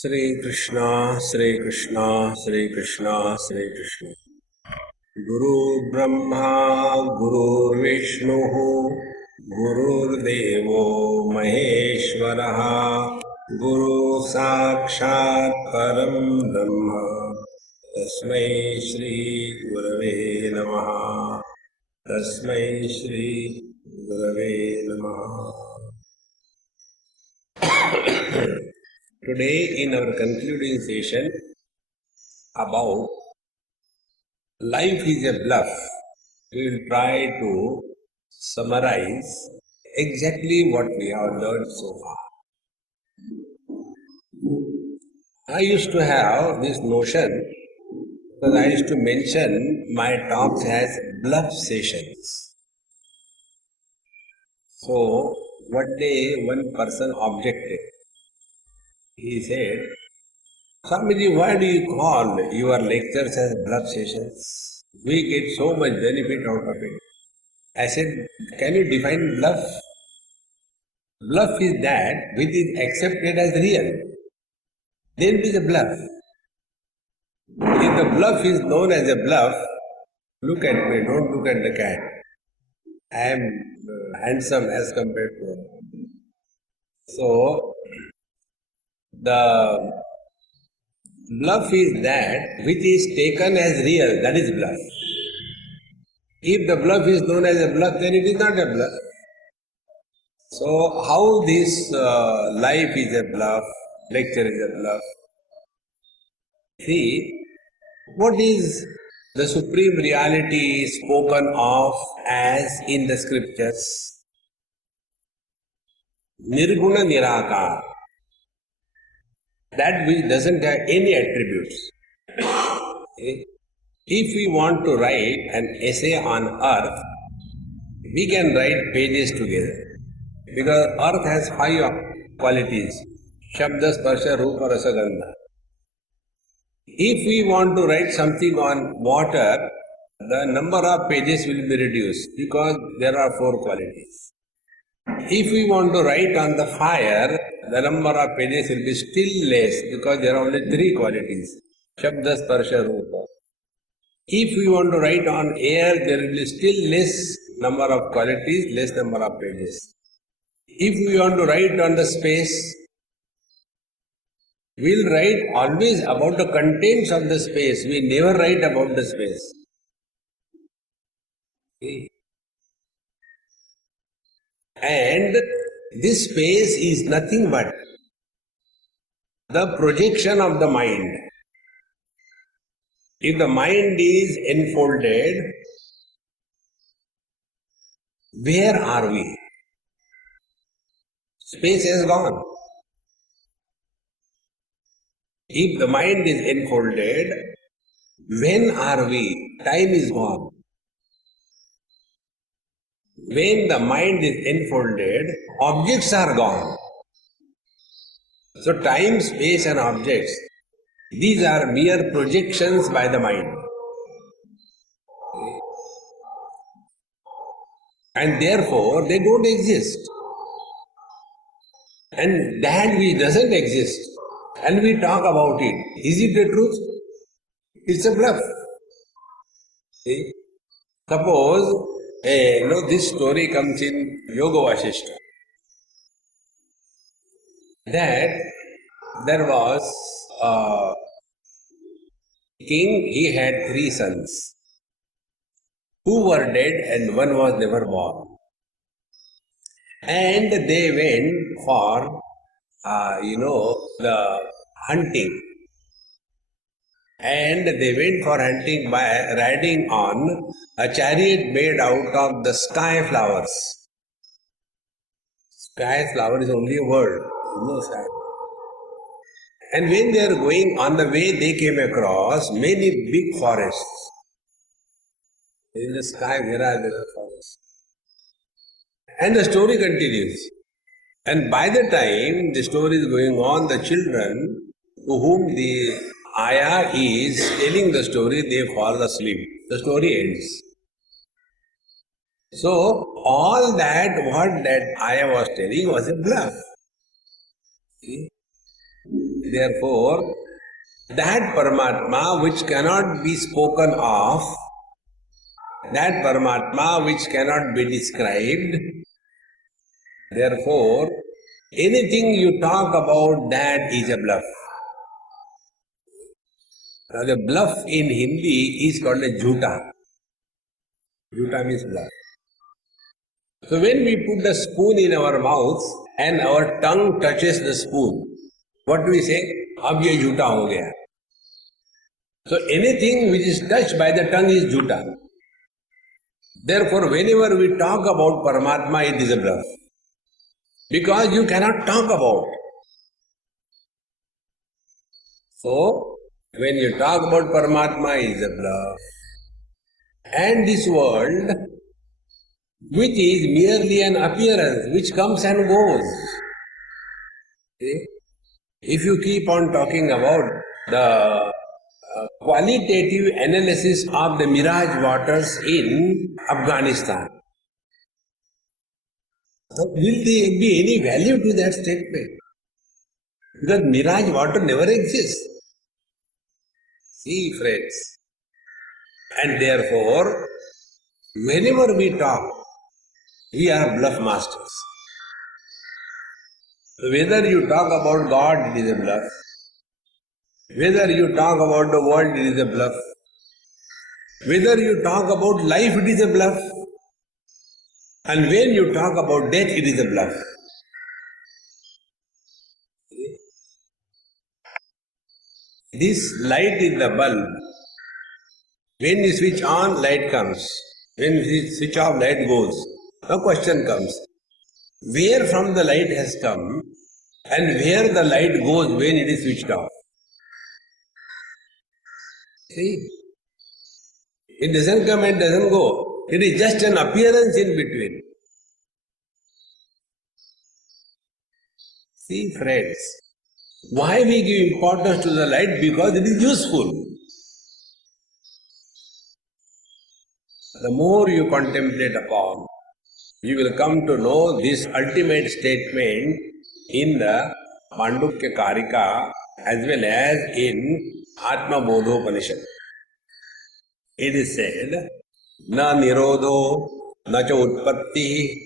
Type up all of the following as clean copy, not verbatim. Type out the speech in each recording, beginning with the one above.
Sri Krishna, Sri Krishna, Sri Krishna, Sri Krishna. Guru Brahma, Guru Vishnu, Guru Devo Maheshwaraha, Guru Sakshat Param Brahma, Tasmai Shri Gurave Namaha, Tasmai Shri Gurave Namaha. Today, in our concluding session about life is a bluff, we will try to summarize exactly what we have learned so far. I used to have this notion because I used to mention my talks as bluff sessions. So, one day one person objected. He said, Swamiji, why do you call your lectures as bluff sessions? We get so much benefit out of it. I said, can you define bluff? Bluff is that which is accepted as real. Then it is a bluff. If the bluff is known as a bluff, look at me, don't look at the cat. I am handsome as compared to her. So, the bluff is that which is taken as real, that is bluff. If the bluff is known as a bluff, then it is not a bluff. So, how this life is a bluff, lecture is a bluff? See, what is the supreme reality spoken of as in the scriptures? Nirguna Nirakar. That which doesn't have any attributes. If we want to write an essay on earth, we can write pages together. Because earth has 5 qualities. Shabda, Sparsha, Rupa, Rasa, Gandha. If we want to write something on water, the number of pages will be reduced because there are 4 qualities. If we want to write on the fire, the number of pages will be still less because there are only 3 qualities. Shabda, Sparsha, Rupa. If we want to write on air, there will be still less number of qualities, less number of pages. If we want to write on the space, we'll write always about the contents of the space. We never write about the space. Okay. And this space is nothing but the projection of the mind. If the mind is enfolded, where are we? Space has gone. If the mind is enfolded, when are we? Time is gone. When the mind is enfolded, objects are gone. So time, space and objects, these are mere projections by the mind. And therefore, they don't exist. And that which doesn't exist, and we talk about it, is it the truth? It's a bluff. See? Suppose, this story comes in Yoga Vasishta. That there was a king, he had 3 sons. 2 were dead and 1 was never born. And they went for, the hunting. And they went for hunting by riding on a chariot made out of the sky flowers. Sky flower is only a word, no sky. And when they are going on the way, they came across many big forests. In the sky, where are the forests? And the story continues. And by the time the story is going on, the children to whom the ayah is telling the story, they fall asleep. The story ends. So, all that what that ayah was telling was a bluff. See? Therefore, that Paramatma which cannot be spoken of, that Paramatma which cannot be described, therefore, anything you talk about that is a bluff. Now the bluff in Hindi is called a jhuta. Jhuta means bluff. So when we put the spoon in our mouth and our tongue touches the spoon, what do we say? Ab ye jhuta ho gaya. So anything which is touched by the tongue is jhuta. Therefore, whenever we talk about Paramatma, it is a bluff. Because you cannot talk about. So, when you talk about Paramatma, it is a bluff. And this world, which is merely an appearance, which comes and goes. See? If you keep on talking about the qualitative analysis of the mirage waters in Afghanistan, so will there be any value to that statement? Because mirage water never exists. See, friends. And therefore, whenever we talk, we are bluff masters. Whether you talk about God, it is a bluff. Whether you talk about the world, it is a bluff. Whether you talk about life, it is a bluff. And when you talk about death, it is a bluff. This light in the bulb, when you switch on, light comes. When you switch off, light goes. A question comes. Where from the light has come and where the light goes when it is switched off? See? It doesn't come and doesn't go. It is just an appearance in between. See, friends, why we give importance to the light? Because it is useful. The more you contemplate upon, you will come to know this ultimate statement in the Mandukya Karika as well as in Atma Bodhopanishad. It is said, na nirodho, na cha utpatti,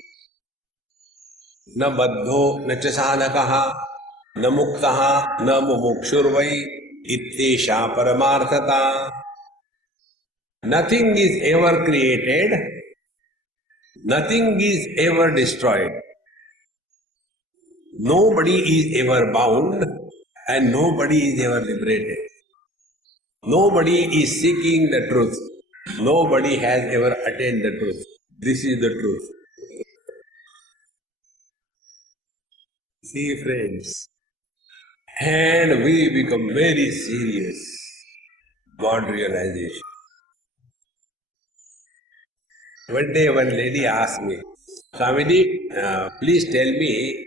na baddho, na cha sadhakaha, na muktaha, na mumukshurvai, ittesha paramarthata. Nothing is ever created, nothing is ever destroyed. Nobody is ever bound and nobody is ever liberated. Nobody is seeking the truth. Nobody has ever attained the truth. This is the truth. See, friends, and we become very serious God realization. One day one lady asked me, Swamiji, please tell me,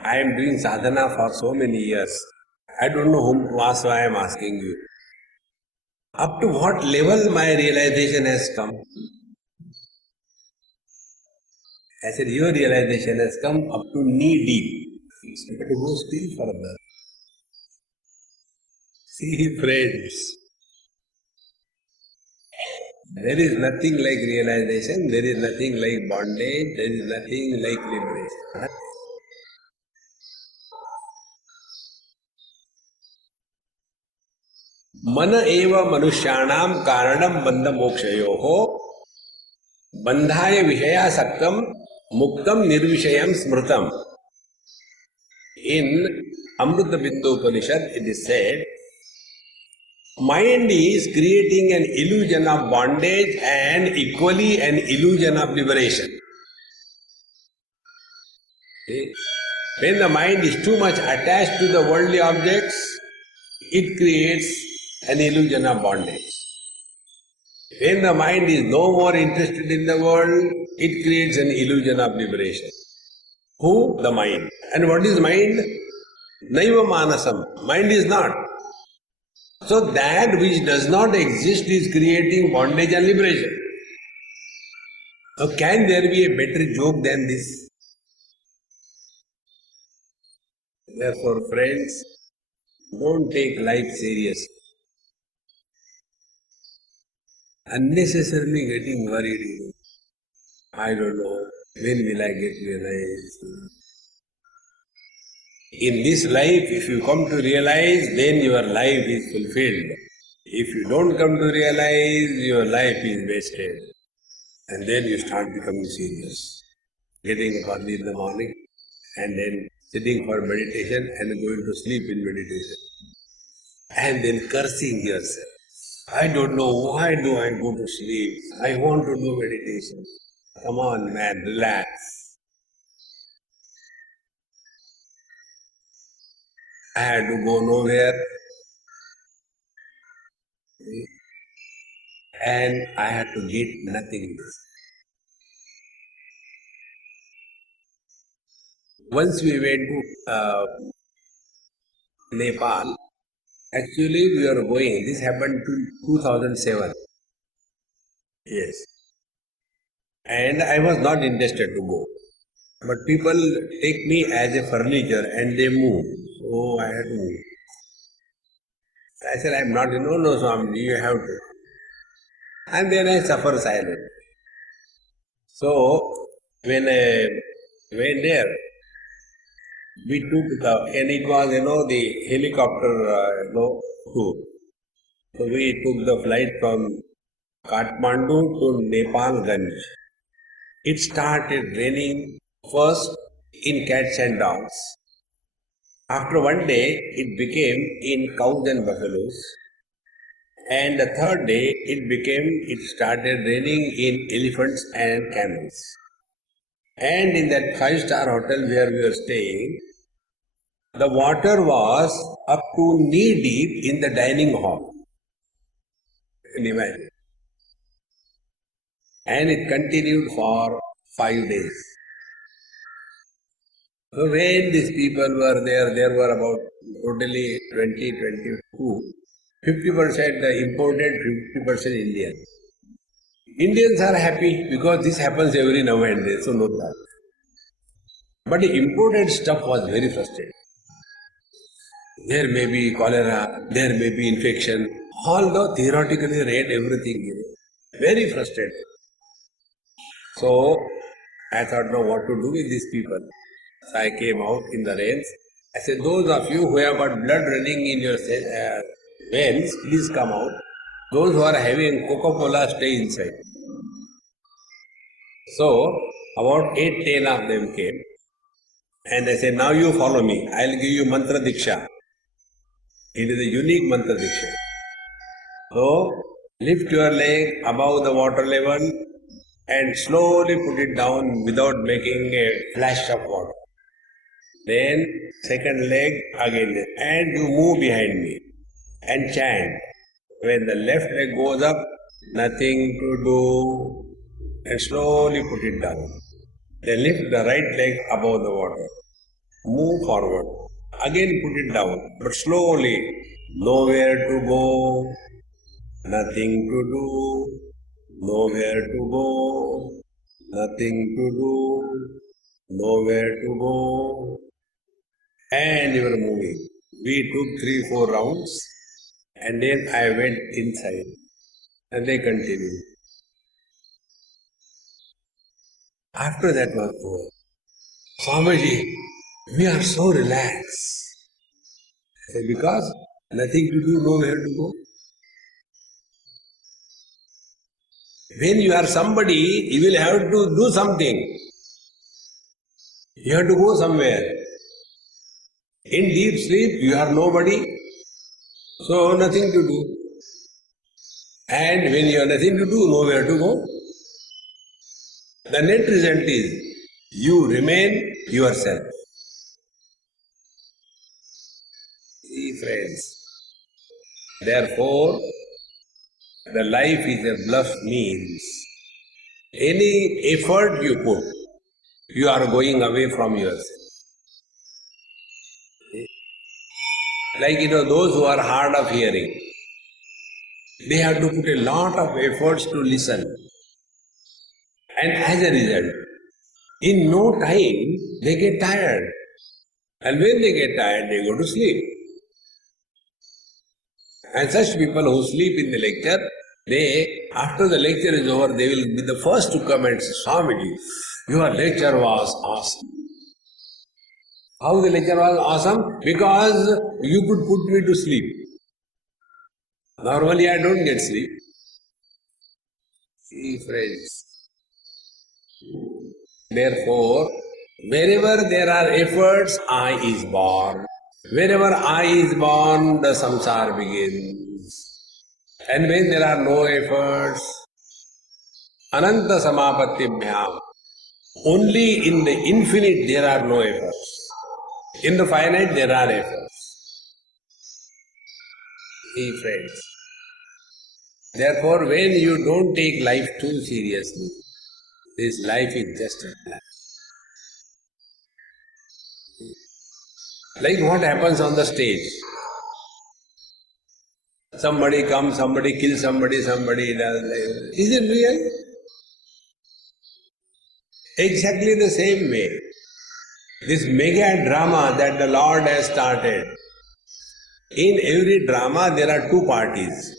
I am doing sadhana for so many years. I don't know whom to ask, so I am asking you. Up to what level my realization has come? I said, your realization has come up to knee deep. You have to go still further. See, friends, there is nothing like realization, there is nothing like bondage, there is nothing like liberation. मन एव मनुष्याणाम कारणम बंध मोक्षयोः बंधाय विषयासक्तम मुक्तम निर्विषयम स्मृतम. In Amrita Bindu Upanishad it is said, mind is creating an illusion of bondage and equally an illusion of liberation. See? When the mind is too much attached to the worldly objects, it creates an illusion of bondage. When the mind is no more interested in the world, it creates an illusion of liberation. Who? The mind. And what is mind? Naiva manasam. Mind is not. So that which does not exist is creating bondage and liberation. Now can there be a better joke than this? Therefore, friends, Don't take life serious. Unnecessarily getting worried. I don't know, when will I get realized? In this life, if you come to realize, then your life is fulfilled. If you don't come to realize, your life is wasted. And then you start becoming serious. Getting up early in the morning and then sitting for meditation and going to sleep in meditation. And then cursing yourself. I don't know why do I go to sleep. I want to do meditation. Come on, man, relax. I had to go nowhere and I had to get nothing. Once we went to Nepal, actually we were going, this happened to 2007. Yes. And I was not interested to go. But people take me as a furniture and they move. So I had to move. I said, I'm not, no, Swami, you have to. And then I suffer silence. So when I went there, we took and it was, the helicopter, tour. So we took the flight from Kathmandu to Nepalganj. It started raining first in cats and dogs. After one day, it became in cows and buffaloes. And the third day, it started raining in elephants and camels. And in that five-star hotel where we were staying, the water was up to knee deep in the dining hall. Can you imagine? And it continued for 5 days. So when these people were there were about totally 22, 50% imported, 50% Indian. Indians are happy because this happens every now and then, so no problem. But the imported stuff was very frustrating. There may be cholera, there may be infection, although theoretically read everything, very frustrated. So I thought, no, what to do with these people? So I came out in the rains. I said, those of you who have got blood running in your veins, please come out. Those who are having Coca-Cola, stay inside. So about 8-10 of them came. And I said, now you follow me. I'll give you mantra diksha. It is a unique mantra diksha. So lift your leg above the water level and slowly put it down without making a flash of water. Then second leg again and you move behind me and chant. When the left leg goes up, nothing to do and slowly put it down. Then lift the right leg above the water. Move forward. Again put it down, but slowly. Nowhere to go, nothing to do, nowhere to go, nothing to do, nowhere to go. And you were moving. We took 3-4 rounds and then I went inside and they continued. After that was over. Swamiji, we are so relaxed. Because nothing to do, nowhere to go. When you are somebody, you will have to do something. You have to go somewhere. In deep sleep, you are nobody, so nothing to do. And when you have nothing to do, nowhere to go, the net result is you remain yourself. See, friends. Therefore, the life is a bluff means any effort you put, you are going away from yourself. Like, those who are hard of hearing, they have to put a lot of efforts to listen. And as a result, in no time, they get tired. And when they get tired, they go to sleep. And such people who sleep in the lecture, they, after the lecture is over, they will be the first to come and say, Swamiji, your lecture was awesome. How the lecture was awesome? Because you could put me to sleep. Normally I don't get sleep. See, friends. Therefore, wherever there are efforts, I is born. Wherever I is born, the samsara begins. And when there are no efforts, ananta samapatibhyam, only in the infinite there are no efforts. In the finite there are efforts. See, friends. Therefore, when you don't take life too seriously, this life is just a life. Like what happens on the stage. Somebody comes, somebody kills somebody does. Is it real? Exactly the same way. This mega drama that the Lord has started. In every drama there are two parties.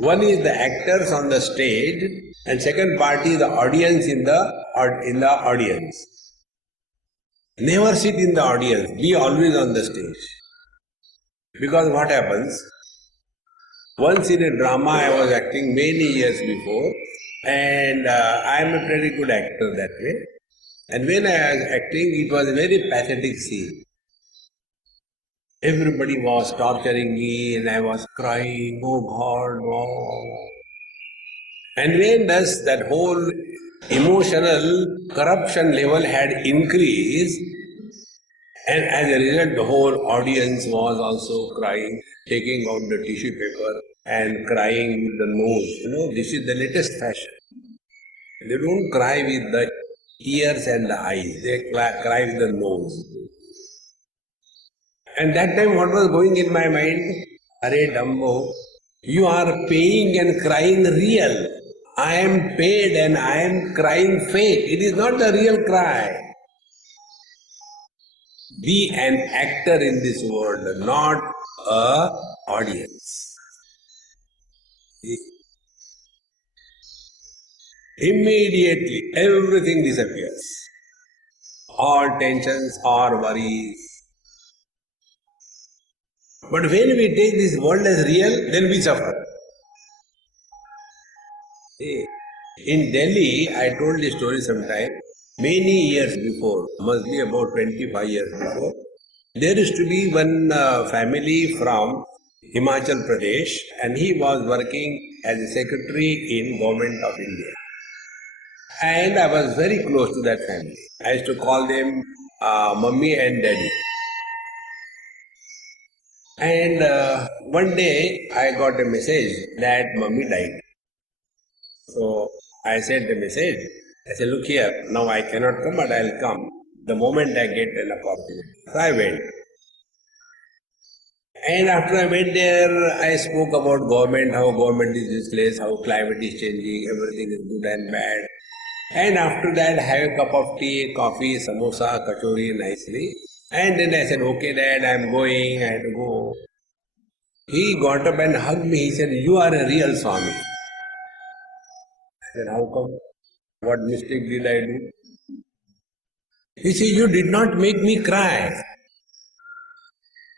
One is the actors on the stage, and second party is the audience in the audience. Never sit in the audience, be always on the stage. Because what happens? Once in a drama I was acting many years before, and I am a pretty good actor that way. And when I was acting, it was a very pathetic scene. Everybody was torturing me and I was crying, oh God, oh. And when thus that whole emotional corruption level had increased, and as a result the whole audience was also crying, taking out the tissue paper and crying with the nose. This is the latest fashion. They don't cry with the ears and the eyes, they cry with the nose. And that time what was going in my mind? Are Dumbo, you are paying and crying real. I am paid and I am crying fake. It is not the real cry. Be an actor in this world, not a audience. Immediately everything disappears. All tensions, all worries. But when we take this world as real, then we suffer. In Delhi, I told this story sometime, many years before, must be about 25 years before, there used to be one family from Himachal Pradesh, and he was working as a secretary in Government of India. And I was very close to that family. I used to call them Mummy and Daddy. And one day I got a message that Mummy died. So I sent a message. I said, look here, now I cannot come, but I'll come the moment I get an opportunity. So I went. And after I went there, I spoke about government, how government is useless, how climate is changing, everything is good and bad. And after that, have a cup of tea, coffee, samosa, kachori nicely. And then I said, okay dad, I'm going, I had to go. He got up and hugged me. He said, you are a real Swami. I said, how come? What mistake did I do? He said, you did not make me cry.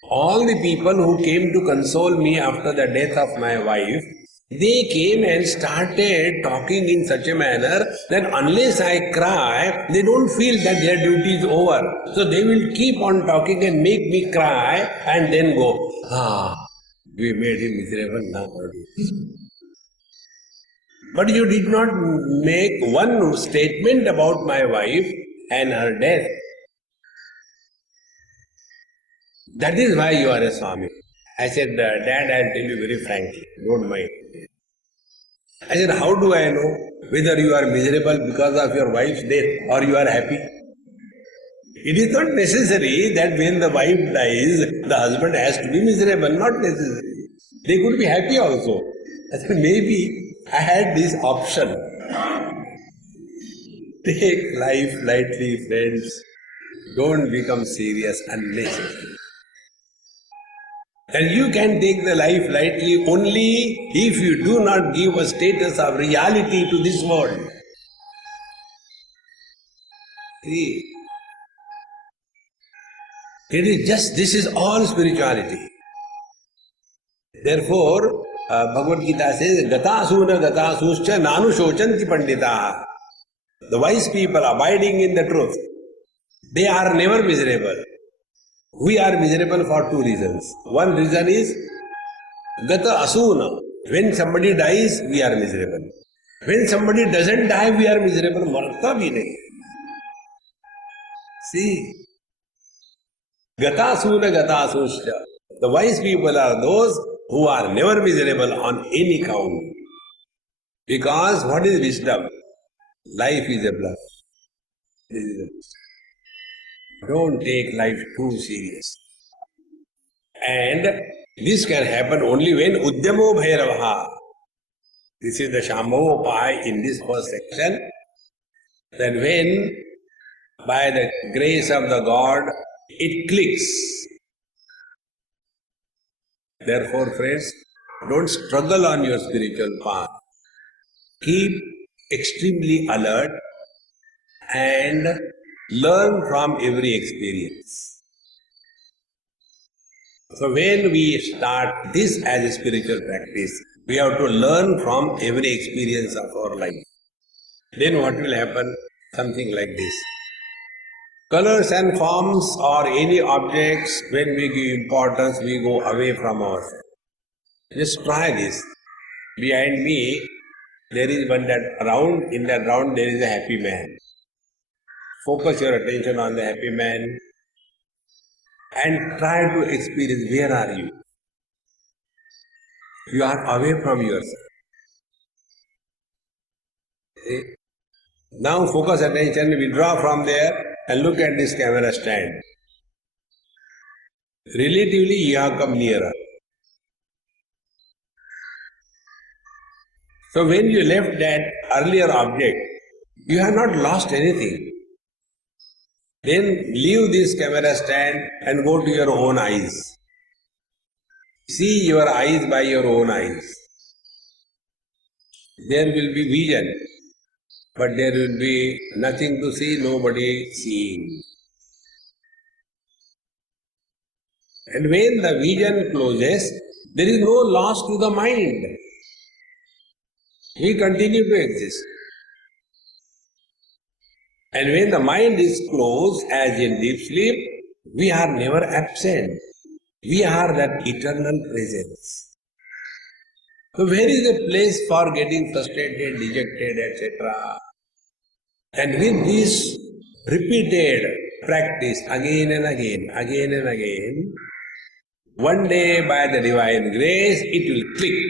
All the people who came to console me after the death of my wife, they came and started talking in such a manner that unless I cry, they don't feel that their duty is over. So they will keep on talking and make me cry and then go, we made him miserable now. But you did not make one statement about my wife and her death. That is why you are a Swami. I said, Dad, I'll tell you very frankly, don't mind. I said, how do I know whether you are miserable because of your wife's death or you are happy? It is not necessary that when the wife dies, the husband has to be miserable. Not necessary. They could be happy also. I said, maybe I had this option. Take life lightly, friends. Don't become serious unnecessarily. And you can take the life lightly only if you do not give a status of reality to this world. See, it is just, this is all spirituality. Therefore, Bhagavad Gita says, Gatasuna Gatasuscha Nanu Shochanti Pandita. The wise people abiding in the truth, they are never miserable. We are miserable for two reasons. One reason is Gata Asuna. When somebody dies, we are miserable. When somebody doesn't die, we are miserable. Marta bhi nahi. See, Gatasuna Gatasuscha. The wise people are those who are never miserable on any count. Because what is wisdom? Life is a bluff. Don't take life too serious. And this can happen only when Udyamo Bhairavaha. This is the Shambhava in this first section. Then when, by the grace of the God, it clicks. Therefore, friends, don't struggle on your spiritual path. Keep extremely alert and learn from every experience. So when we start this as a spiritual practice, we have to learn from every experience of our life. Then what will happen? Something like this. Colors and forms or any objects, when we give importance, we go away from ourselves. Just try this. Behind me, there is one that round, in that round there is a happy man. Focus your attention on the happy man and try to experience where are you. You are away from yourself. See? Now focus attention, withdraw from there and look at this camera stand. Relatively you have come nearer. So when you left that earlier object, you have not lost anything. Then leave this camera stand and go to your own eyes. See your eyes by your own eyes. There will be vision, but there will be nothing to see, nobody seeing. And when the vision closes, there is no loss to the mind. We continue to exist. And when the mind is closed, as in deep sleep, we are never absent. We are that eternal presence. So where is the place for getting frustrated, dejected, etc.? And with this repeated practice again and again, one day by the divine grace, it will click.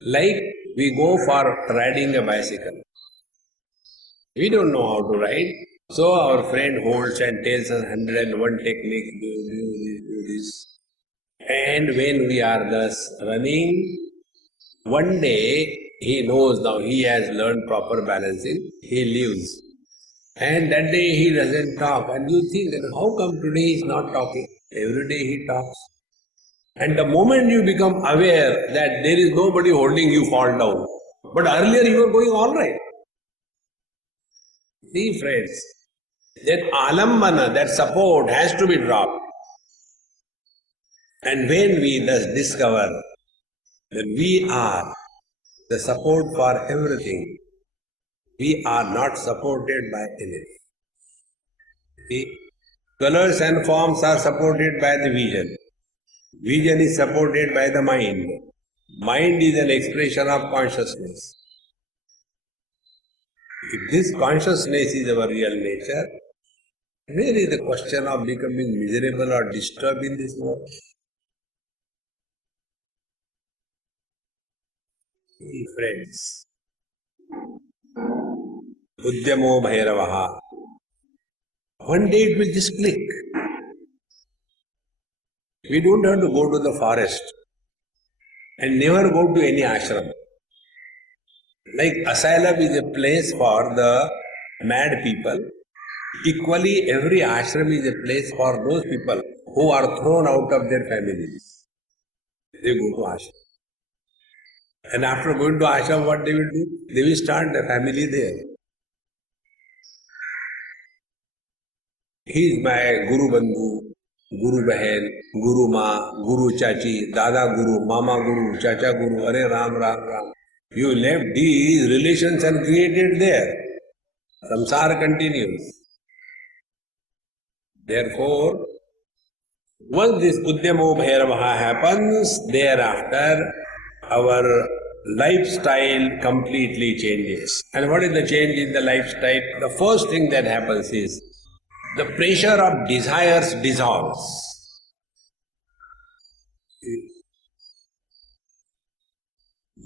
Like we go for riding a bicycle. We don't know how to ride. So our friend holds and tells us 101 technique, do this. And when we are thus running, one day he knows now he has learned proper balancing, he leaves. And that day he doesn't talk. And you think that how come today he is not talking? Every day he talks. And the moment you become aware that there is nobody holding you, fall down. But earlier you were going all right. See friends, that alambana, that support has to be dropped. And when we thus discover that we are the support for everything, we are not supported by anything. See, colors and forms are supported by the vision. Vision is supported by the mind. Mind is an expression of consciousness. If this consciousness is our real nature, where is the question of becoming miserable or disturbed in this world? Friends, Udyamo Bhairavaha. One day it will just click. We don't have to go to the forest and never go to any ashram. Like asylum is a place for the mad people, equally every ashram is a place for those people who are thrown out of their families. They go to ashram. And after going to ashram, what they will do? They will start the family there. He is my Guru Bandhu, Guru Bahen, Guru Ma, Guru Chachi, Dada Guru, Mama Guru, Chacha Guru, Are Ram, Ram, Ram. You left these relations and created there. Samsara continues. Therefore, once this Udyamo Bhairavaha happens, thereafter our lifestyle completely changes. And what is the change in the lifestyle? The first thing that happens is the pressure of desires dissolves.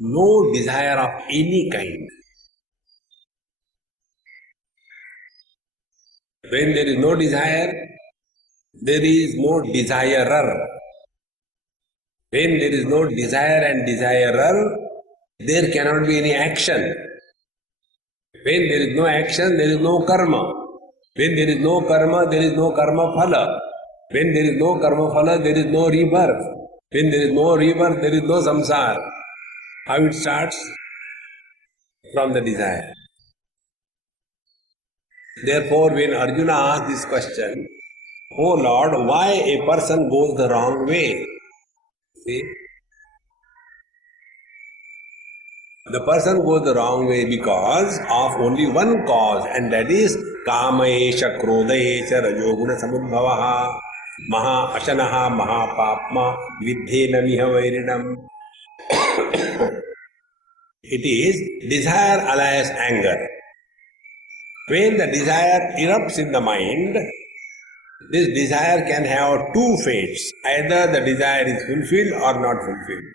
No desire of any kind. When there is no desire, there is no desirer. When there is no desire and desirer, there cannot be any action. When there is no action, there is no karma. When there is no karma, there is no karma phala. When there is no karma phala, there is no rebirth. When there is no rebirth, there is no samsara. How it starts? From the desire. Therefore, when Arjuna asked this question, "Oh Lord, why a person goes the wrong way?" See? The person goes the wrong way because of only one cause, and that is Kamaesha Krodesha Rajoguna Samudbhavaha Maha Ashanaha Maha Papma Vidhena Miha Vairinam. It is desire alias anger. When the desire erupts in the mind, this desire can have two fates. Either the desire is fulfilled or not fulfilled.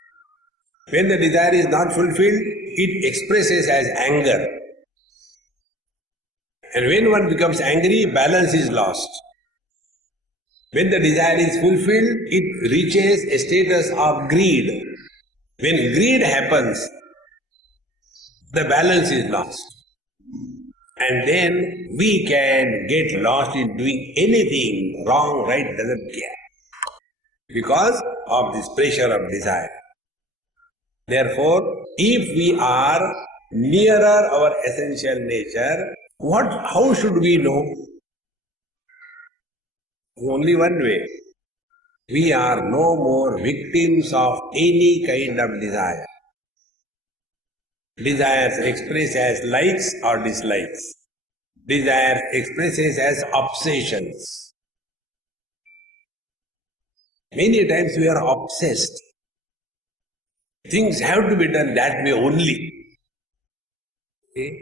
When the desire is not fulfilled, it expresses as anger. And when one becomes angry, balance is lost. When the desire is fulfilled, it reaches a status of greed. When greed happens, the balance is lost. And then we can get lost in doing anything wrong, right, doesn't care. Because of this pressure of desire. Therefore, if we are nearer our essential nature, how should we know? Only one way. We are no more victims of any kind of desire. Desires expressed as likes or dislikes. Desire expresses as obsessions. Many times we are obsessed. Things have to be done that way only. Okay?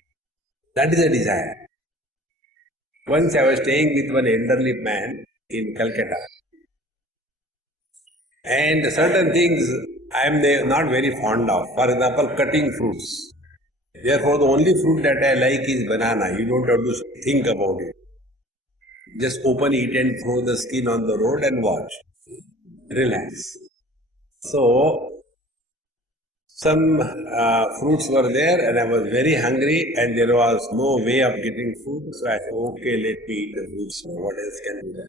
That is a desire. Once I was staying with one elderly man in Calcutta, and certain things I am not very fond of. For example, cutting fruits. Therefore, the only fruit that I like is banana. You don't have to think about it. Just open it and throw the skin on the road and watch. Relax. So, some fruits were there and I was very hungry and there was no way of getting food. So I said, okay, let me eat the fruits. What else can be done?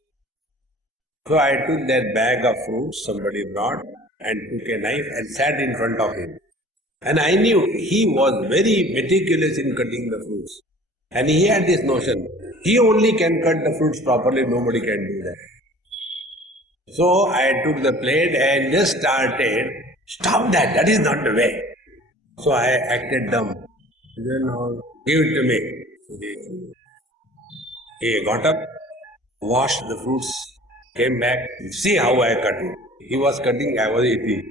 So I took that bag of fruits somebody brought and took a knife and sat in front of him. And I knew he was very meticulous in cutting the fruits. And he had this notion, he only can cut the fruits properly, nobody can do that. So I took the plate and just started, stop that is not the way. So I acted dumb. Then give it to me. He got up, washed the fruits, came back, see how I cut it. He was cutting, I was eating.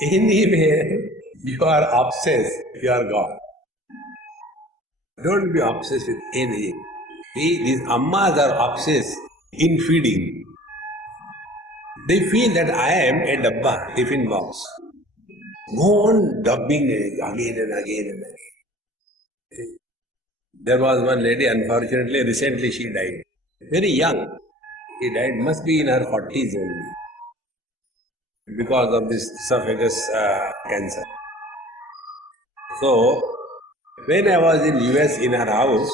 Anyway, you are obsessed, you are God. Don't be obsessed with anything. See, these ammas are obsessed in feeding. They feel that I am a dabba, tiffin box. Go on dubbing again and again and again. There was one lady, unfortunately, recently she died. Very young. She died, must be in her 40s only. Because of this esophagus cancer. So, When I was in US in her house,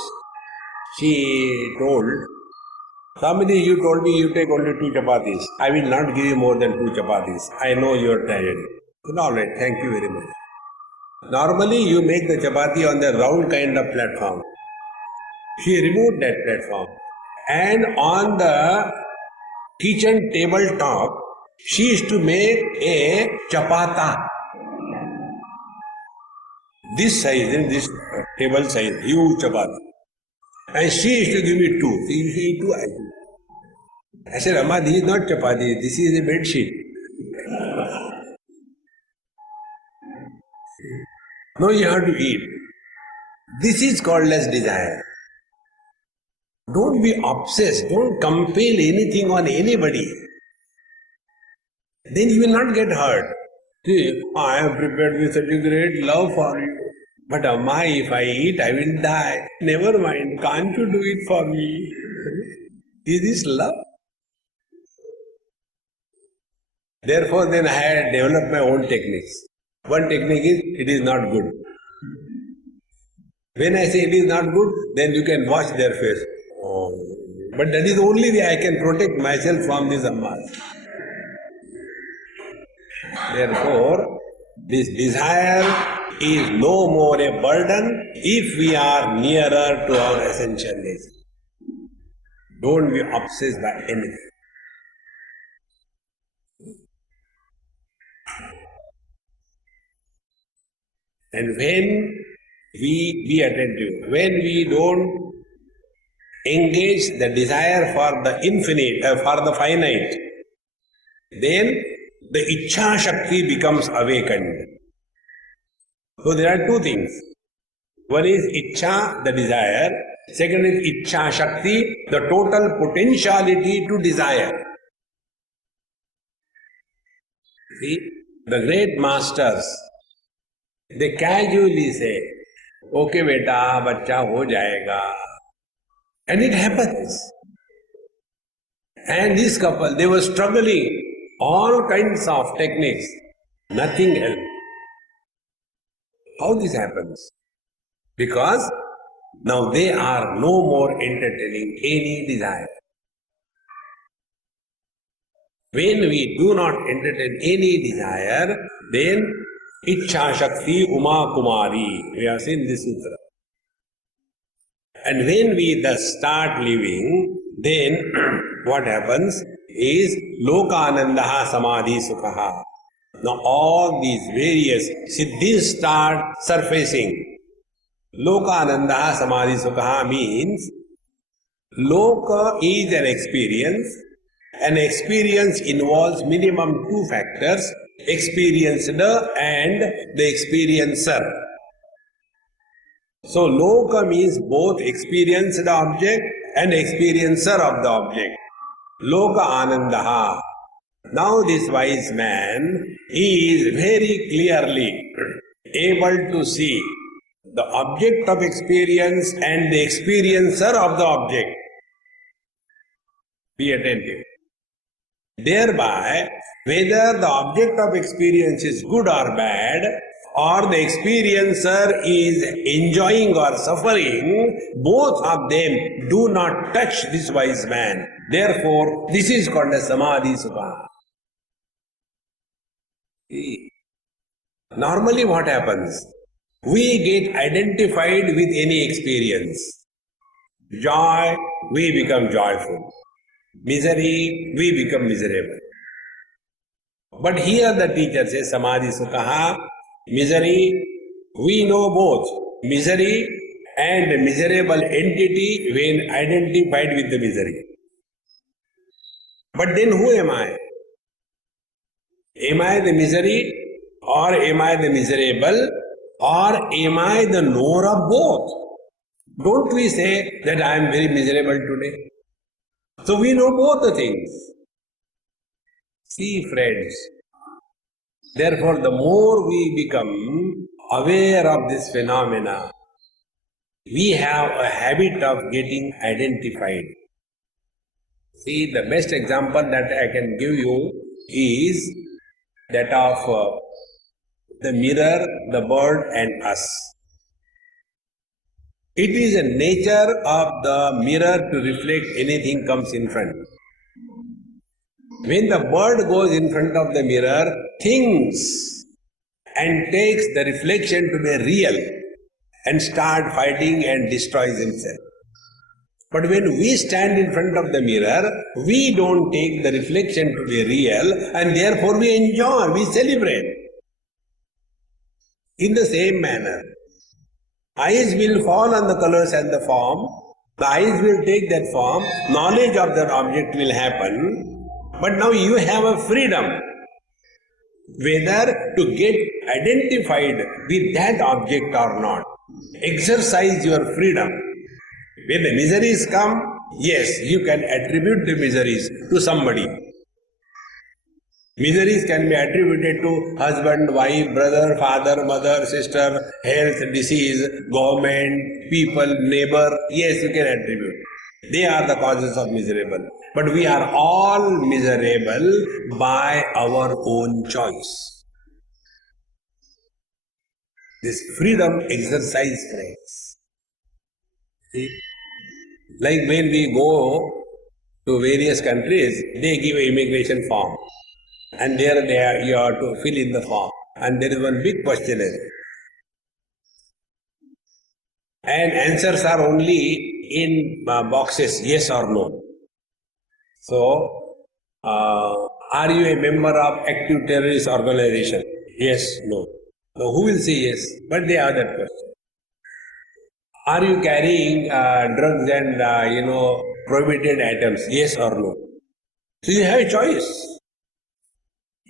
she told, Swami, you told me you take only 2 chapatis. I will not give you more than 2 chapatis. I know your tragedy. All right, thank you very much. Normally, you make the chapati on the round kind of platform. She removed that platform. And on the kitchen table top, she used to make a chapata. This size, in this table size, huge chapati. And she used to give me 2. So you eat 2, I do. I said, Amma, this is not chapati, this is a bed sheet. No, you have to eat. This is called as desire. Don't be obsessed. Don't compel anything on anybody. Then you will not get hurt. See, I am prepared with such a great love for you. But Amma, if I eat, I will die. Never mind. Can't you do it for me? Is this love? Therefore, then I had developed my own techniques. One technique is, it is not good. When I say it is not good, then you can watch their face. Oh. But that is the only way I can protect myself from these ammas. Therefore, this desire is no more a burden if we are nearer to our essential nature. Don't be obsessed by anything. And when we be attentive, when we don't engage the desire for the infinite, for the finite, then the Ichha Shakti becomes awakened. So there are 2 things. One is Ichha, the desire. Second is Ichha Shakti, the total potentiality to desire. See, the great masters, they casually say, okay beta, bachcha ho jayega. And it happens. And this couple, they were struggling all kinds of techniques, nothing else. How this happens? Because now they are no more entertaining any desire. When we do not entertain any desire, then Ichha Shakti Uma Kumari. We have seen this sutra. And when we thus start living, then what happens is Lokanandaha Samadhi Sukhaha. Now all these various siddhis start surfacing. Lokanandaha Samadhi Sukhaha means Loka is an experience. An experience involves minimum 2 factors, experienced and the experiencer. So Loka means both experienced object and experiencer of the object. Loka Anandaha. Now this wise man, he is very clearly able to see the object of experience and the experiencer of the object. Be attentive. Thereby, whether the object of experience is good or bad, or the experiencer is enjoying or suffering, both of them do not touch this wise man. Therefore, this is called as Samadhi Sukha. Normally what happens? We get identified with any experience. Joy, we become joyful. Misery, we become miserable. But here the teacher says, Samadhi Sukha, misery, we know both misery and miserable entity when identified with the misery. But then who am I? Am I the misery or am I the miserable or am I the knower of both? Don't we say that I am very miserable today? So we know both the things. See friends, therefore the more we become aware of this phenomena, we have a habit of getting identified. See, the best example that I can give you is that of the mirror, the bird and us. It is a nature of the mirror to reflect anything comes in front. When the bird goes in front of the mirror, thinks and takes the reflection to be real and start fighting and destroys himself. But when we stand in front of the mirror, we don't take the reflection to be real and therefore we enjoy, we celebrate. In the same manner, eyes will fall on the colors and the form, the eyes will take that form, knowledge of that object will happen, but now you have a freedom whether to get identified with that object or not. Exercise your freedom. When the miseries come, yes, you can attribute the miseries to somebody. Miseries can be attributed to husband, wife, brother, father, mother, sister, health, disease, government, people, neighbor. Yes, you can attribute. They are the causes of miserable. But we are all miserable by our own choice. This freedom exercise, friends. See? Like when we go to various countries, they give an immigration form. And there you have to fill in the form. And there is one big questionnaire. And answers are only in boxes, yes or no. So, are you a member of active terrorist organization? Yes, no. So who will say yes? But they are that question. Are you carrying drugs and prohibited items? Yes or no? So you have a choice.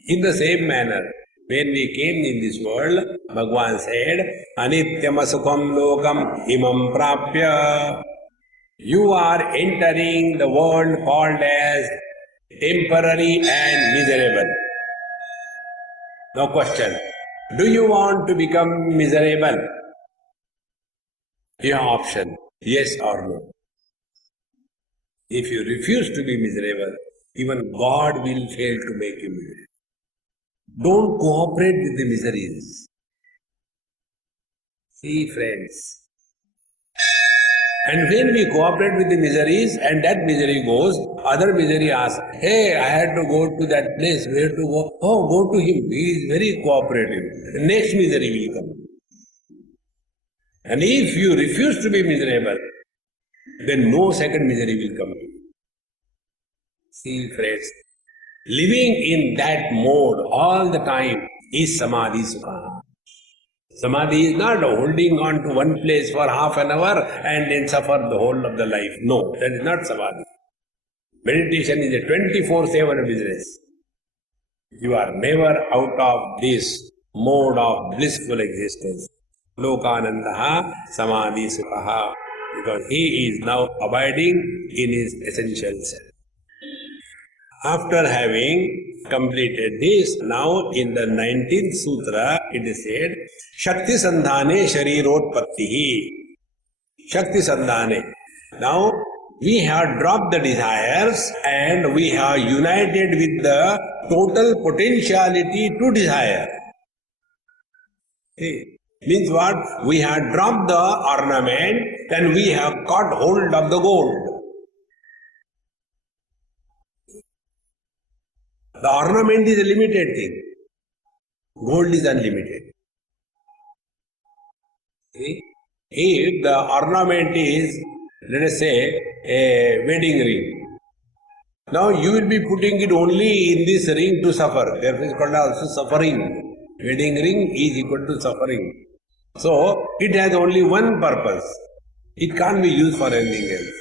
In the same manner, when we came in this world, Bhagavan said, Anityam sukham lokam imam prapya. You are entering the world called as temporary and miserable. Now question, do you want to become miserable? You have option, yes or no. If you refuse to be miserable, even God will fail to make you miserable. Don't cooperate with the miseries. See, friends. And when we cooperate with the miseries and that misery goes, other misery asks, hey, I had to go to that place, where to go? Oh, go to him, he is very cooperative. The next misery will come. And if you refuse to be miserable, then no second misery will come. See, friends, living in that mode all the time is samadhi sukha. Samadhi is not holding on to one place for half an hour and then suffer the whole of the life. No, that is not samadhi. Meditation is a 24/7 business. You are never out of this mode of blissful existence. Lokanandaha samadhi sukha. Because he is now abiding in his essential self. After having completed this, now in the 19th sutra, it is said, Shakti Sandhane Sharirotpattihi. Shakti Sandhane. Now, we have dropped the desires and we have united with the total potentiality to desire. See, means what? We have dropped the ornament and we have caught hold of the gold. The ornament is a limited thing. Gold is unlimited. See? If the ornament is, let us say, a wedding ring, now you will be putting it only in this ring to suffer. Therefore, it is called also suffering. Wedding ring is equal to suffering. So, it has only one purpose. It can't be used for anything else.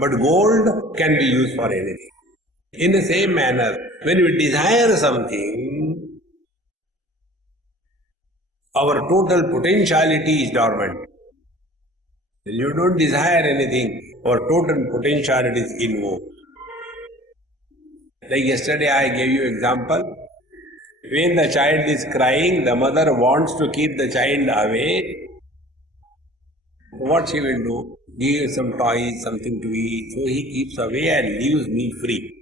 But gold can be used for anything. In the same manner, when we desire something, our total potentiality is dormant. When you don't desire anything, our total potentiality is invoked. Like yesterday I gave you example. When the child is crying, the mother wants to keep the child away. What she will do? Give some toys, something to eat. So he keeps away and leaves me free.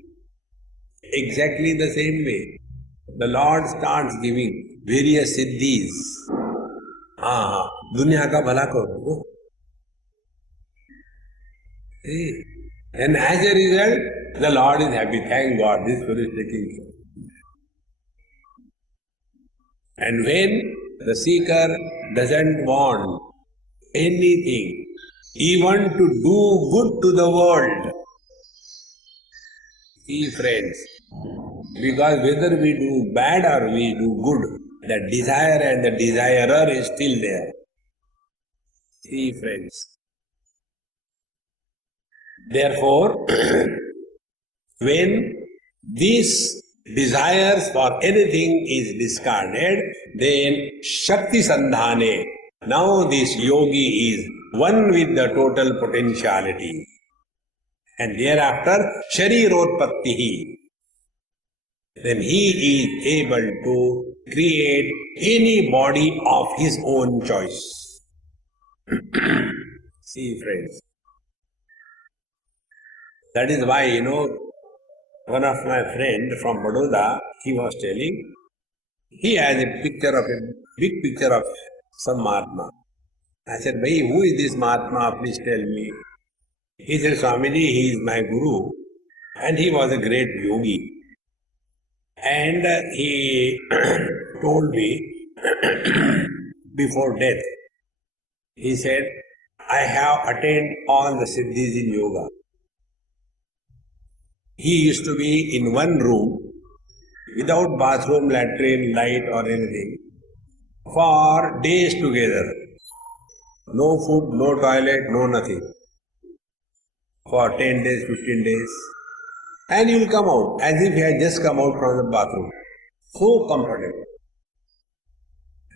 Exactly the same way, the Lord starts giving various siddhis. दुनिया का भला करो, See? And as a result, the Lord is happy. Thank God, this fellow is taking care. And when the seeker doesn't want anything, even to do good to the world, see friends, because whether we do bad or we do good, the desire and the desirer is still there. See friends. Therefore, when these desires for anything is discarded, then Shakti Sandhane, now this yogi is one with the total potentiality. And thereafter, Sharirotpattihi, then he is able to create any body of his own choice. See friends, that is why, one of my friend from Baroda, he was telling, he has a big picture of some Mahatma. I said, Bhai, who is this Mahatma? Please tell me. He said, Swamiji, he is my guru and he was a great yogi. And he told me before death, he said, I have attained all the siddhis in yoga. He used to be in one room without bathroom, latrine, light or anything for days together. No food, no toilet, no nothing. For 10 days, 15 days. And he will come out as if he had just come out from the bathroom. So comfortable.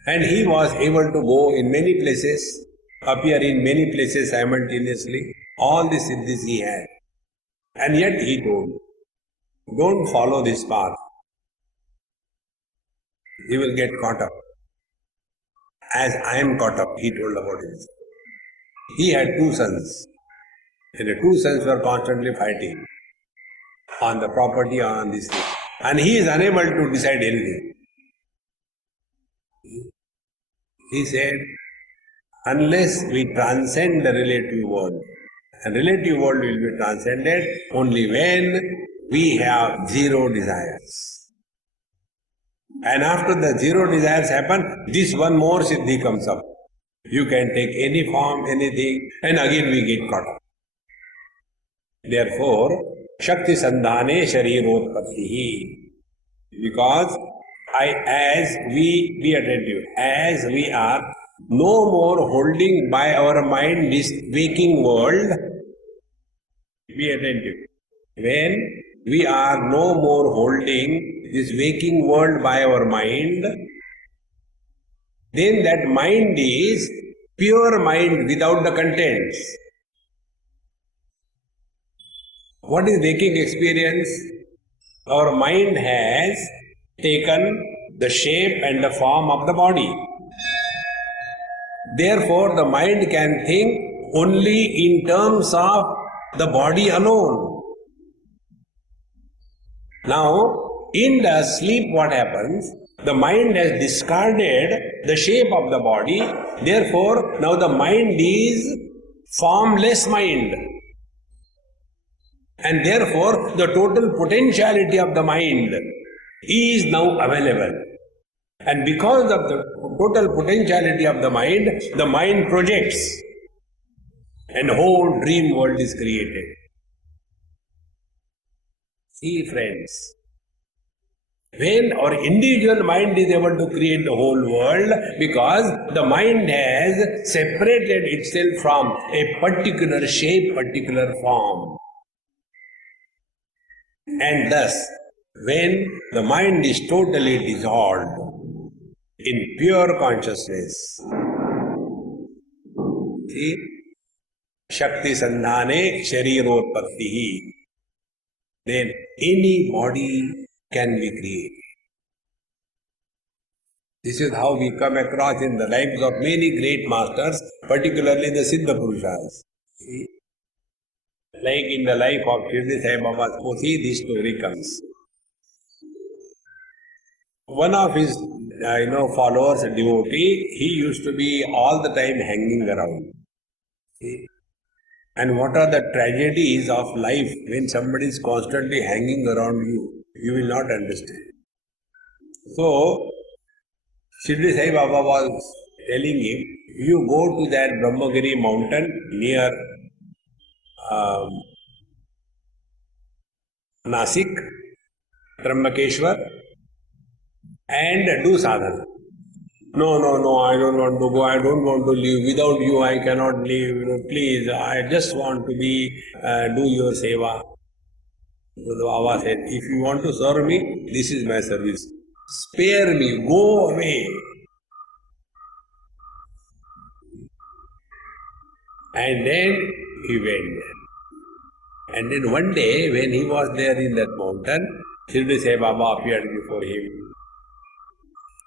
And he was able to go in many places, appear in many places simultaneously. All the siddhis he had. And yet he told, don't follow this path. You will get caught up. As I am caught up, he told about himself. He had two sons. And the two sons were constantly fighting on the property, on this thing. And he is unable to decide anything. He said, unless we transcend the relative world, and relative world will be transcended only when we have zero desires. And after the zero desires happen, this one more siddhi comes up. You can take any form, anything, and again we get caught up. Therefore, Shakti Sandhane Sharirotpattihi. Because be attentive, as we are no more holding by our mind this waking world, be attentive. When we are no more holding this waking world by our mind, then that mind is pure mind without the contents. What is waking experience? Our mind has taken the shape and the form of the body. Therefore, the mind can think only in terms of the body alone. Now, in the sleep what happens? The mind has discarded the shape of the body. Therefore, now the mind is formless mind. And therefore, the total potentiality of the mind is now available. And because of the total potentiality of the mind projects. And whole dream world is created. See friends, when our individual mind is able to create the whole world, because the mind has separated itself from a particular shape, particular form. And thus, when the mind is totally dissolved in pure consciousness, see, Shakti Sandhane Sharirotpattihi, then any body can be created. This is how we come across in the lives of many great masters, particularly the Siddha Purushas. See? Like in the life of Shirdi Sai Baba's Pothi, this story comes. One of his followers, a devotee, he used to be all the time hanging around. See? And what are the tragedies of life when somebody is constantly hanging around you? You will not understand. So, Shirdi Sai Baba was telling him, you go to that Brahmagiri mountain near um, Nasik, Trambakeshwar, and do sadhana. No, I don't want to go, I don't want to live. Without you, I cannot live. Please, I just want to be, do your seva. So the Baba said, if you want to serve me, this is my service. Spare me, go away. And then he went there. And then one day, when he was there in that mountain, Shirdi Sai Baba appeared before him.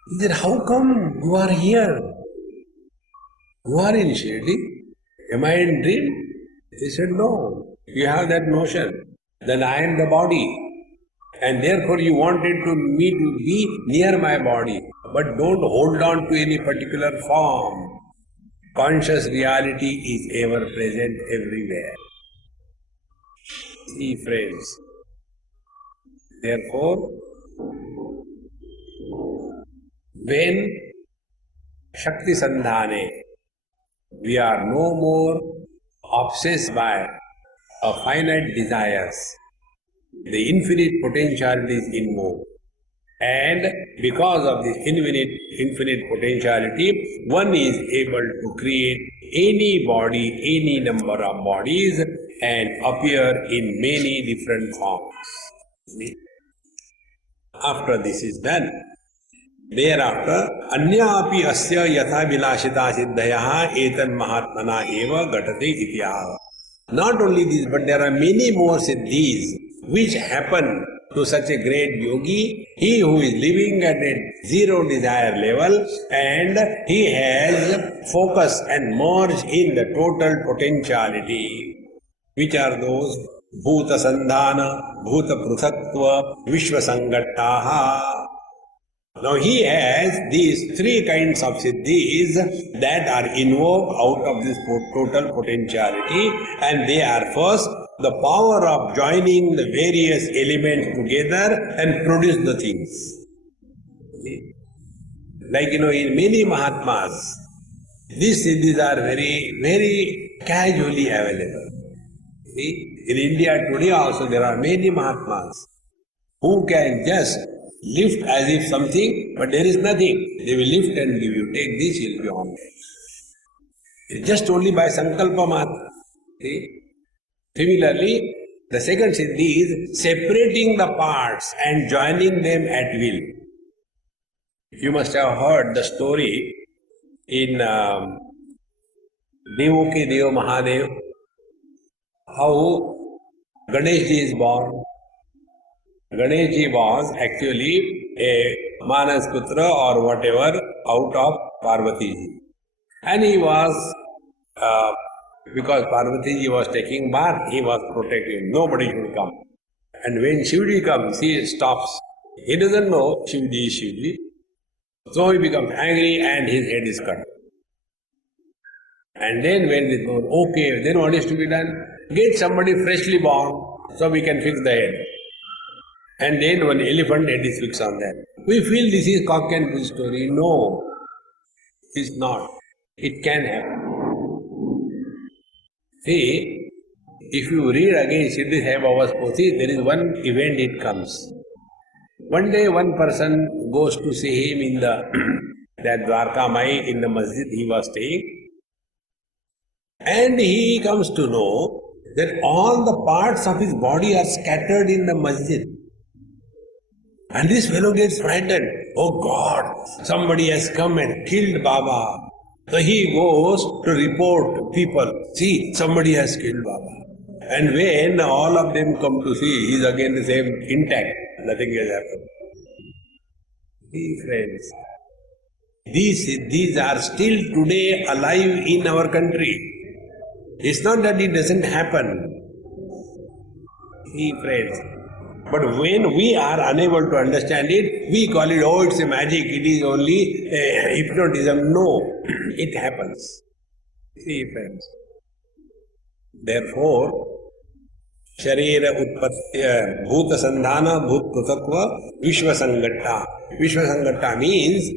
He said, how come you are here? You are in Shirdi? Am I in dream? He said, no. You have that notion that I am the body. And therefore you wanted me to be near my body. But don't hold on to any particular form. Conscious reality is ever present everywhere. See, friends. Therefore, when Shakti Sandhane, we are no more obsessed by finite desires. The infinite potentiality is invoked. And because of this infinite potentiality, one is able to create any body, any number of bodies and appear in many different forms. After this is done, thereafter, अन्यापि अस्य यथा विलासिता सिद्धयः एतन् महात्मना एव घटते इत्याह. Not only this, but there are many more siddhis which happen to such a great yogi, he who is living at a zero desire level and he has focus and merge in the total potentiality. Which are those? Bhuta Sandhana, Bhuta Pruthakva, Vishwa Sangattaha. Now he has these three kinds of siddhis that are invoked out of this total potentiality, and they are first the power of joining the various elements together and produce the things. Like in many Mahatmas, these siddhis are very, very casually available. In India today also there are many Mahatmas who can just lift as if something, but there is nothing. They will lift and give you, take this, you'll be on. Just only by sankalpa matra. See? Similarly, the second siddhi is separating the parts and joining them at will. You must have heard the story in Devoki Deo Mahadev, how Ganeshji is born. Ganeshji was actually a Manas Putra or whatever out of Parvatiji. And he was, because Parvatiji was taking bath, he was protecting. Nobody should come. And when Shivji comes, he stops. He doesn't know Shivji is Shivji. So he becomes angry and his head is cut. And then when they thought, okay, then what is to be done? Get somebody freshly born so we can fix the head. And then one elephant head is fixed on that. We feel this is cock and bull story. No, it's not. It can happen. See, if you read again Siddhi Sai Baba's Pothi, there is one event it comes. One day one person goes to see him in the that Dwarka Mai in the masjid he was staying, and he comes to know that all the parts of his body are scattered in the masjid. And this fellow gets frightened. Oh God, somebody has come and killed Baba. So he goes to report to people, see, somebody has killed Baba. And when all of them come to see, he is again the same, intact. Nothing has happened. See, friends, these are still today alive in our country. It's not that it doesn't happen. See, friends, but when we are unable to understand it, we call it, oh, it's a magic, it is only hypnotism. No, it happens. See, friends. Therefore, Sharira Utpatya Bhuta Sandhana Bhut Prutakva Vishwasangatta. Vishwasangatta means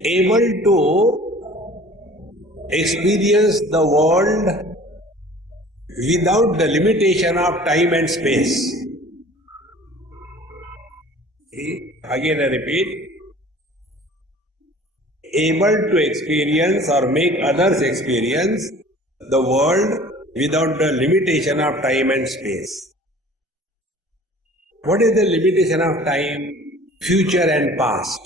able to experience the world without the limitation of time and space. Again I repeat, able to experience or make others experience the world without the limitation of time and space. What is the limitation of time? Future and past.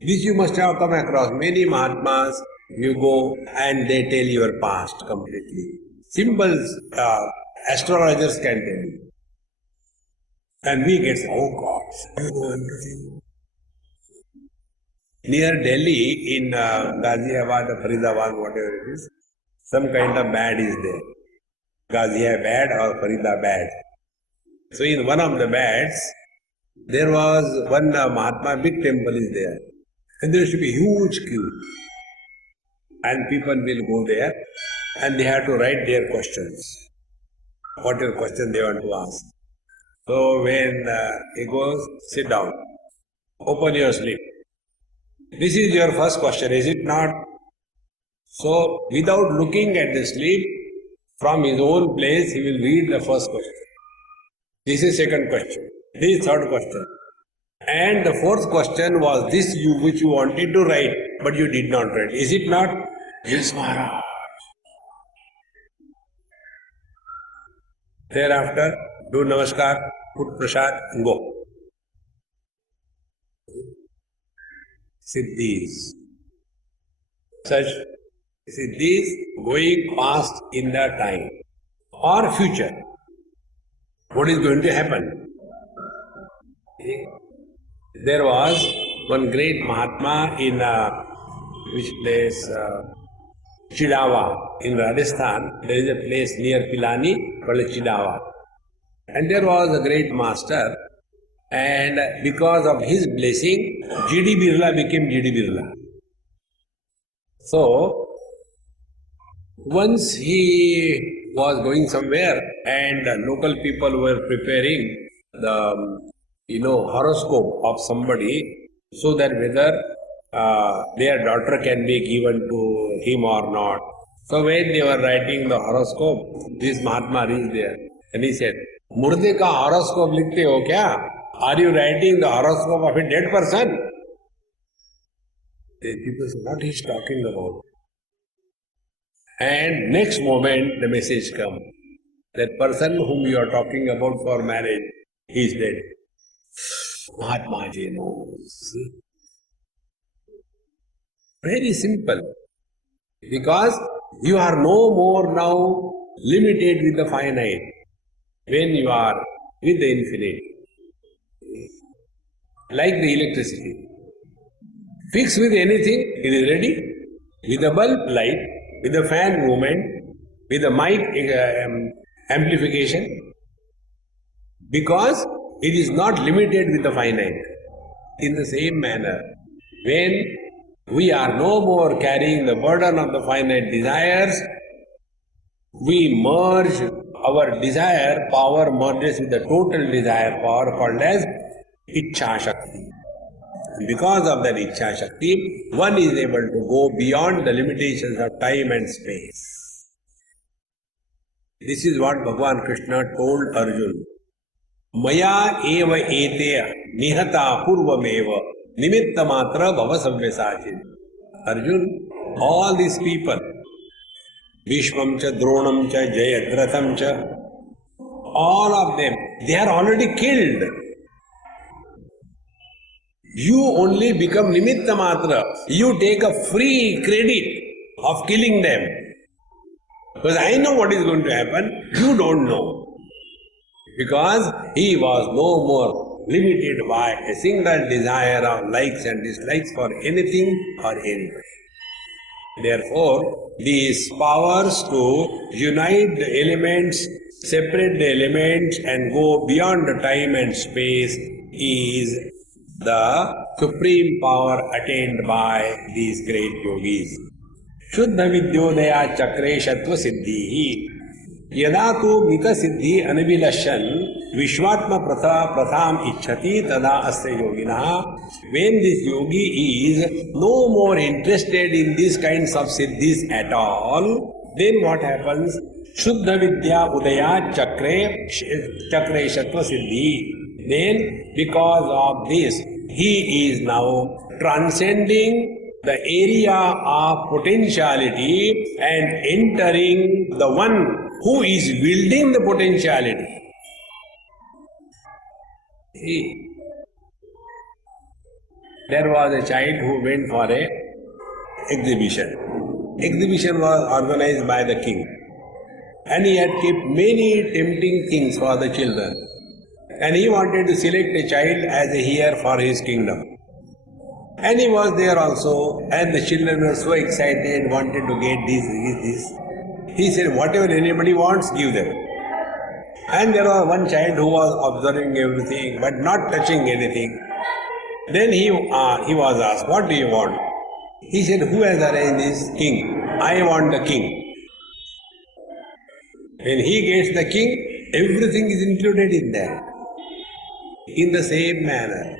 This you must have come across. Many Mahatmas, you go and they tell your past completely. Symbols, astrologers can tell you. And we get, oh God, you know everything. Near Delhi, in Ghaziabad or Faridabad, whatever it is, some kind of bad is there. Ghaziabad or Faridabad. So in one of the bads, there was one Mahatma, big temple is there. And there should be huge queue. And people will go there and they have to write their questions. Whatever question they want to ask. So when he goes, sit down, open your slip. This is your first question, is it not? So without looking at the slip, from his own place, he will read the first question. This is second question. This is third question. And the fourth question was this which you wanted to write, but you did not write. Is it not? Yes, Maharaj. Thereafter, do namaskar, put prasad, and go. Siddhis. Such siddhis going past in the time or future. What is going to happen? There was one great Mahatma in which place? Chidawa in Rajasthan. There is a place near Pilani called Chidawa. And there was a great master, and because of his blessing, G.D. Birla became G.D. Birla. So, once he was going somewhere and local people were preparing the horoscope of somebody so that whether their daughter can be given to him or not. So when they were writing the horoscope, this Mahatma reached there and he said, "Murde ka horoscope likhte ho kya? Are you writing the horoscope of a dead person?" The people said, "What he is talking about?" And next moment the message comes. That person whom you are talking about for marriage, he is dead. Mahatma ji knows. Very simple. Because you are no more now limited with the finite when you are with the infinite. Like the electricity. Fix with anything, it is ready. With the bulb light, with the fan movement, with the mic amplification. Because it is not limited with the finite. In the same manner, when we are no more carrying the burden of the finite desires, we merge our desire power merges with the total desire power called as Ichha Shakti. Because of that Ichha Shakti, one is able to go beyond the limitations of time and space. This is what Bhagavan Krishna told Arjuna. Maya eva eteya nihata purvameva nimitta matra bhavasavyasachi. Arjuna, all these people, Bhishmam cha, Dronam cha, Jayadratham cha, all of them, they are already killed. You only become nimitta matra. You take a free credit of killing them. Because I know what is going to happen, you don't know. Because he was no more limited by a single desire of likes and dislikes for anything or anybody. Therefore, these powers to unite the elements, separate the elements and go beyond the time and space is the supreme power attained by these great yogis. Shuddha Vidyodaya Chakre Shatva Siddhi. Yada tu Mita Siddhi Anavilashan Vishwatma Pratham Ichhati Tada Asya Yogina. When this yogi is no more interested in these kinds of siddhis at all, then what happens? Shuddha Vidya Udaya Chakre Shatva Siddhi. Then, because of this, he is now transcending the area of potentiality and entering the one who is wielding the potentiality. See, there was a child who went for a exhibition. Exhibition was organized by the king, and he had kept many tempting things for the children. And he wanted to select a child as a heir for his kingdom. And he was there also, and the children were so excited, wanted to get this. He said, whatever anybody wants, give them. And there was one child who was observing everything, but not touching anything. Then he was asked, what do you want? He said, who has arranged this? King. I want the king. When he gets the king, everything is included in that. In the same manner,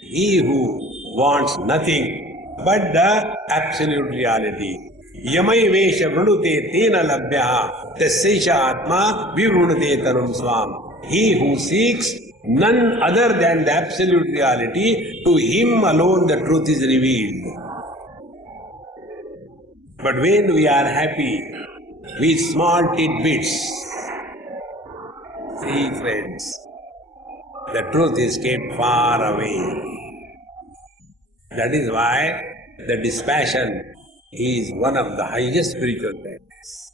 he who wants nothing but the absolute reality. Yamai vesha vrunute tena labhyaha tasyaisha atma vivrunute tanum swam. He who seeks none other than the absolute reality, to him alone the truth is revealed. But when we are happy with small tidbits, see friends, the truth is kept far away. That is why the dispassion is one of the highest spiritual practice.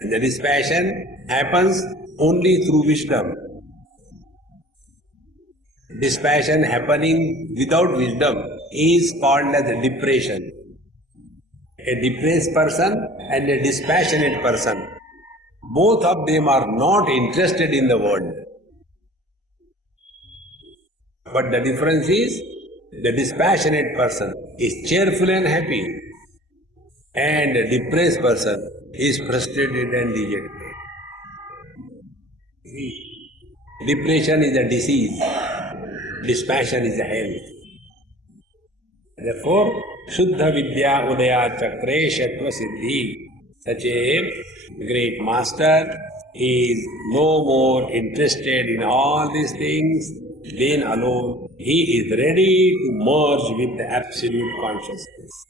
And the dispassion happens only through wisdom. Dispassion happening without wisdom is called as a depression. A depressed person and a dispassionate person, both of them are not interested in the world. But the difference is, the dispassionate person is cheerful and happy, and a depressed person is frustrated and dejected. Depression is a disease, dispassion is a health. Therefore, Shuddha Vidya Udaya Chakre Shatva Siddhi, such a great master is no more interested in all these things, then alone he is ready to merge with the absolute consciousness.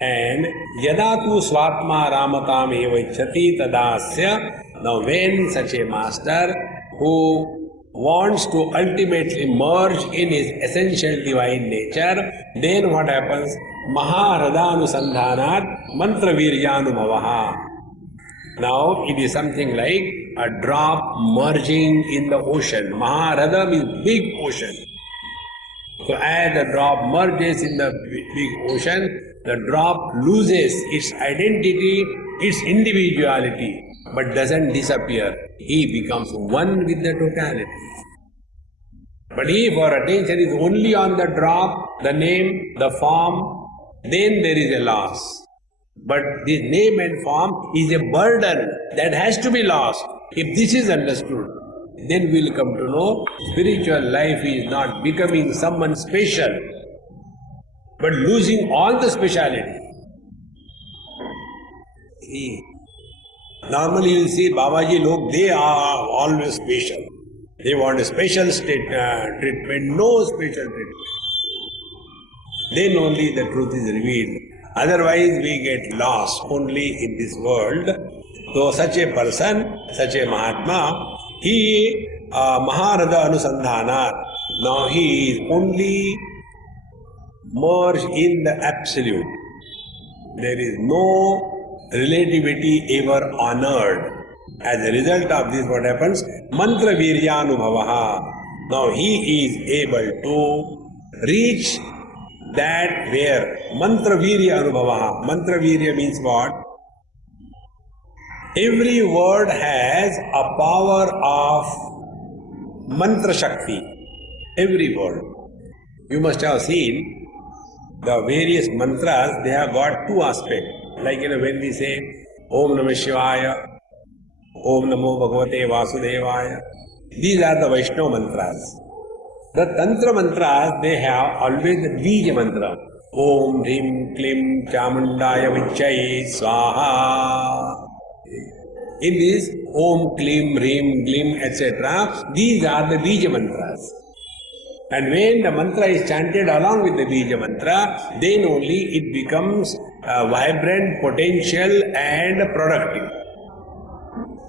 And yada tu swatma ramatam eva ichhati tadasya. Now when such a master who wants to ultimately merge in his essential divine nature, then what happens? Maharadhanusandhanat mantra viryanubhavaha. Now it is something like a drop merging in the ocean. Maharadha means big ocean. So as the drop merges in the big ocean, the drop loses its identity, its individuality, but doesn't disappear. He becomes one with the totality. But if our attention is only on the drop, the name, the form, then there is a loss. But this name and form is a burden that has to be lost. If this is understood, then we will come to know spiritual life is not becoming someone special, but losing all the speciality. See, normally you will see Babaji log, they are always special. They want a special treatment, no special treatment. Then only the truth is revealed. Otherwise we get lost only in this world. So such a person, such a Mahatma, he Maharadha Anusandhanat. Now he is only merged in the absolute. There is no relativity ever honored. As a result of this, what happens? Mantra viryanubhavaha. Now he is able to reach that where mantra virya anubhavaha. Mantra virya means what? Every word has a power of mantra shakti. Every word. You must have seen The various mantras, they have got two aspects. Like when we say Om Namah Shivaya, Om Namo Bhagavate Vasudevaya, these are the Vaishnava mantras. The Tantra mantras, they have always the Bija mantra. Om Hrim Klim Chamundaya Vichai Swaha. In this Om Klim Hrim Glim etc., these are the Bija mantras. And when the mantra is chanted along with the Bija mantra, then only it becomes vibrant, potential and productive.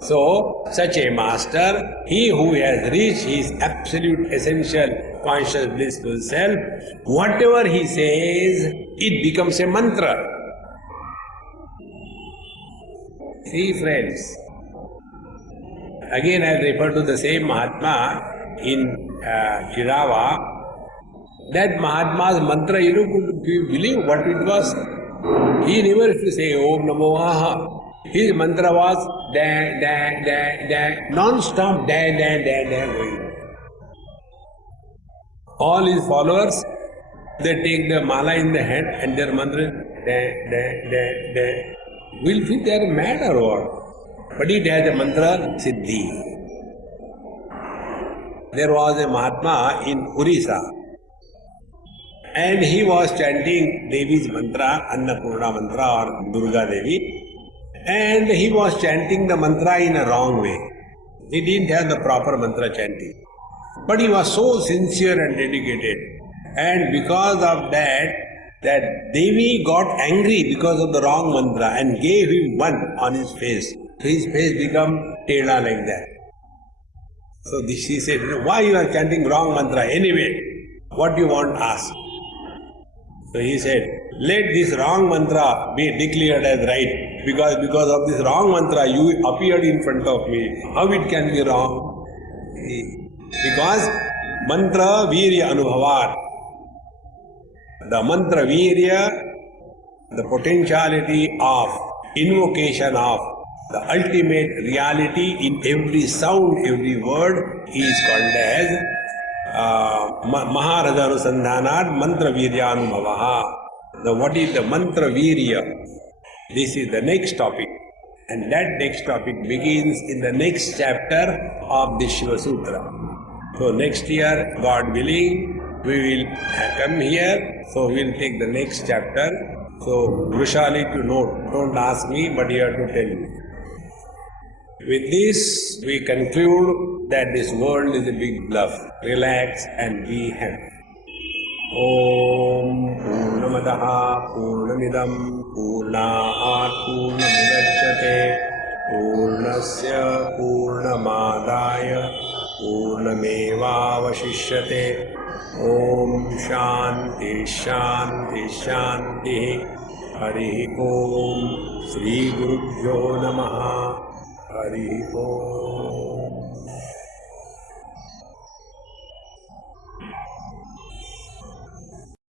So, such a master, he who has reached his absolute essential conscious blissful self, whatever he says, it becomes a mantra. See friends, again I refer to the same Mahatma in Kirava. That Mahatma's mantra, do you believe what it was? He never used to say Om Namo Aha. His mantra was da, da, da, da, non-stop da, da, da, da going. All his followers, they take the mala in the hand and their mantra da, da, da, da. Will think they are mad or what? But it has a mantra Siddhi. There was a Mahatma in Orissa and he was chanting Devi's mantra, Annapurna mantra or Durga Devi. And he was chanting the mantra in a wrong way. He didn't have the proper mantra chanting. But he was so sincere and dedicated. And because of that, that Devi got angry because of the wrong mantra and gave him one on his face. So his face became tela like that. So she said, why you are chanting wrong mantra anyway? What do you want? Ask. So he said, let this wrong mantra be declared as right. Because of this wrong mantra, you appeared in front of me. How it can be wrong? Because mantra virya anubhavat. The mantra virya, the potentiality of invocation of the ultimate reality in every sound, every word is called as Maharaja Anusandhanat Mantra Virya Anubhavaha. What is the Mantra Virya? This is the next topic. And that next topic begins in the next chapter of the Shiva Sutra. So next year, God willing, we will come here. So we will take the next chapter. So Vrushali to note, don't ask me, but you have to tell me. With this, we conclude that this world is a big bluff. Relax and be happy. Om Purnamadaha Purnamidam Purnaat Purnamudachyate Purnasya Purnamadaya Purnamevavashishyate Om Shanti Shanti Shanti Hari Om Sri Gurubhyo Namaha Hari Om.